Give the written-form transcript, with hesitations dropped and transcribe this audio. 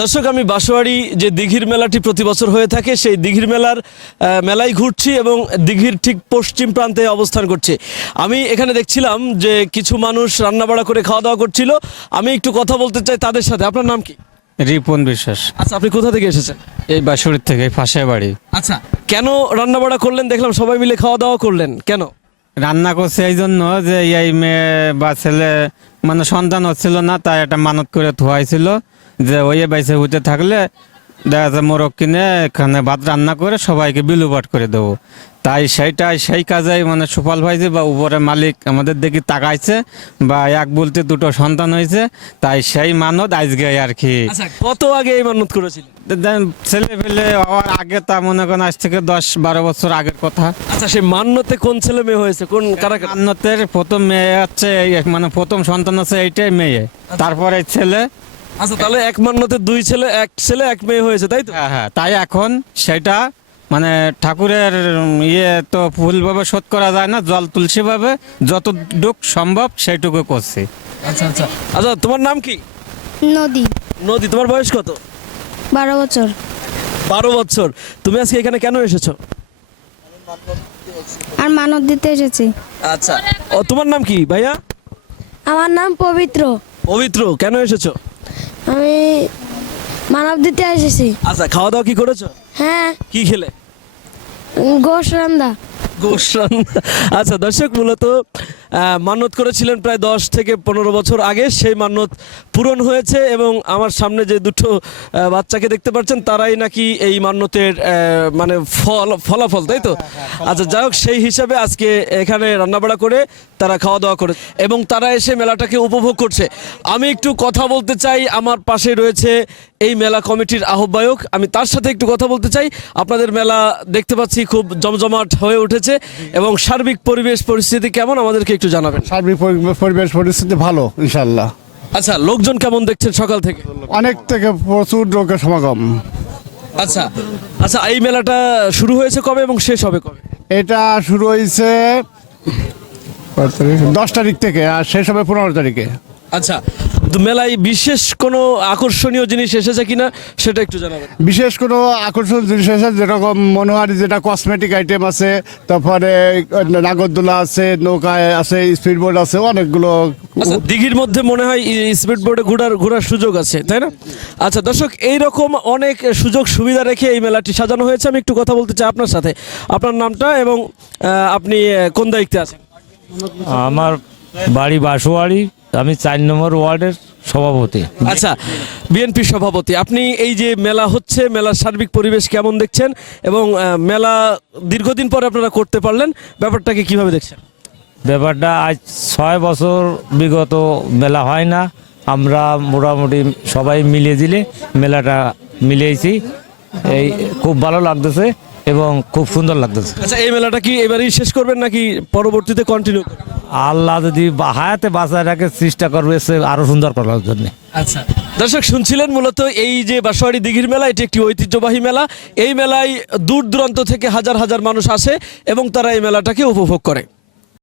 দর্শক, আমি বাঁশবাড়ি যে দিঘির মেলাটি প্রতি বছর হয়ে থাকে সেই দিঘির মেলায় ঘুরছি এবং দিঘির ঠিক পশ্চিম প্রান্তে অবস্থান করছি। আমি এখানে দেখছিলাম যে কিছু মানুষ রান্নাবাড়া করে খাওয়া দাওয়া করছিল। আমি একটু কথা বলতে চাই তাদের সাথে। আপনার নাম কি? রিপন বিশ্বাস। আচ্ছা, আপনি কোথা থেকে এসেছেন? এই বাঁশবাড়ির থেকে, পাশে বাড়ি। আচ্ছা, কেন রান্নাবাড়া করলেন? দেখলাম সবাই মিলে খাওয়া দাওয়া করলেন, কেন? রান্না করছে এই জন্য যে এই মেয়ে বা ছেলে মানে সন্তান হচ্ছিল না, তাই একটা মানত করে ধোয়াইছিল যে ওই বাইসে উঠে থাকলে দেখা যায় মোরগ কিনে এখানে ভাত রান্না করে সবাইকে বিলুপাট করে দেবো। তাই সেই কাজেই মানে সুফল হয়েছে বা উপরে মালিক আমাদের দেখি তাকাইছে বা এক বলতে দুটো সন্তান হয়েছে, তাই সেই মানত আজকে আর কি। আচ্ছা, কত আগে এই মানত করেছিলেন? ছেলে পেলে হওয়ার আগে, তা মনে করেন আজ থেকে 10-12 বছর আগের কথা। আচ্ছা, সেই মান্যতে কোন ছেলে মেয়ে হয়েছে? কোন কারা? মান্যতের প্রথম মেয়ে হচ্ছে মানে প্রথম সন্তান আছে এইটাই মেয়ে, তারপরে ছেলে। আচ্ছা, তাহলে এক মান্যতে দুই ছেলে, এক ছেলে এক মেয়ে হয়েছে, তাই তো? হ্যাঁ হ্যাঁ, তাই এখন সেটা মানে ঠাকুরের ইয়ে তো ফুলভাবে শোধ করা যায় না, জল তুলসী ভাবে যতটুক সম্ভব সেইটুকু করছি। আচ্ছা আচ্ছা আচ্ছা, তোমার নাম কি? নদী। নদী। তোমার বয়স কত? 12 বছর। 12 বছর। তুমি আজকে এখানে কেন এসেছো? আর মানত দিতে এসেছি। আচ্ছা, ও তোমার নাম কি ভাইয়া? আমার নাম পবিত্র। পবিত্র, কেন এসেছো? আমি মানব দিতে এসেছি। আচ্ছা, খাওয়া দাওয়া কি করেছো? হ্যাঁ, কি খেলে? গোশ রান্দা। গোশ রান্না। আচ্ছা দর্শক, মূলত মান্যত করেছিলেন প্রায় 10 থেকে 15 বছর আগে। সেই মান্যত পূরণ হয়েছে এবং আমার সামনে যে দুটো বাচ্চাকে দেখতে পাচ্ছেন তারাই নাকি এই মান্যতের মানে ফলাফল, তাই তো? আচ্ছা, যাই হোক, সেই হিসাবে আজকে এখানে রান্নাবাড়া করে তারা খাওয়া দাওয়া করে এবং তারা এসে মেলাটাকে উপভোগ করছে। আমি একটু কথা বলতে চাই, আমার পাশে রয়েছে এই মেলা কমিটির আহ্বায়ক, আমি তার সাথে একটু কথা বলতে চাই। আপনাদের মেলা দেখতে পাচ্ছি খুব জমজমাট হয়ে উঠেছে এবং সার্বিক পরিবেশ পরিস্থিতি কেমন আমাদেরকে একটু জানাবেন। সার্বিক পরিবেশ পরিস্থিতি ভালো ইনশাল্লাহ। আচ্ছা, লোকজন কেমন দেখছেন সকাল থেকে? অনেক থেকে প্রচুর লোকের সমাগম। আচ্ছা আচ্ছা, এই মেলাটা শুরু হয়েছে কবে এবং শেষ হবে কবে? এটা শুরু হয়েছে 10 তারিখ থেকে আর শেষ হবে 15 তারিখে। আচ্ছা, তো মেলায় বিশেষ কোনো আকর্ষণীয় জিনিস এসেছে কিনা সেটা একটু জানাবেন। বিশেষ কোনো আকর্ষণ জিনিস আছে, যেরকম মনোহারি, যেটা কসমেটিক আইটেম আছে, তারপরে নাগরদোলা আছে, নৌকায় আছে, স্পিডবোট আছে, অনেকগুলো। আচ্ছা, দিঘির মধ্যে মনে হয় স্পিড বোর্ডে ঘোরার সুযোগ আছে, তাই না? আচ্ছা দর্শক, এইরকম অনেক সুযোগ সুবিধা রেখে এই মেলাটি সাজানো হয়েছে। আমি একটু কথা বলতে চাই আপনার সাথে। আপনার নামটা এবং আপনি কোন দায়িত্বে আছেন? আমার বাড়ি বাঁশবাড়ি, আমি 4 নম্বর ওয়ার্ডের সভাপতি। আচ্ছা, বিএনপি সভাপতি। আপনি এই যে মেলা হচ্ছে, মেলার সার্বিক পরিবেশ কেমন দেখছেন এবং মেলা দীর্ঘদিন পরে আপনারা করতে পারলেন, ব্যাপারটাকে কিভাবে দেখছেন? ব্যাপারটা আজ 6 বছর বিগত মেলা হয় না, আমরা মোটামুটি সবাই মিলিয়ে দিলে মেলাটা মিলিয়েছি। এই খুব ভালো লাগতেছে এবং খুব সুন্দর লাগতেছে। আচ্ছা, এই মেলাটা কি এবারই শেষ করবেন নাকি পরবর্তীতে কন্টিনিউ করবেন? আল্লাহ যদি হায়াতে বাঁচায় রাখে চেষ্টা করবে আরো সুন্দর করার জন্য। আচ্ছা দর্শক, শুনছিলেন মূলত এই যে বাঁশবাড়ি দিঘির মেলা, এটি একটি ঐতিহ্যবাহী মেলা। এই মেলায় দূর দূরান্ত থেকে হাজার হাজার মানুষ আসে এবং তারা এই মেলাটাকে উপভোগ করে।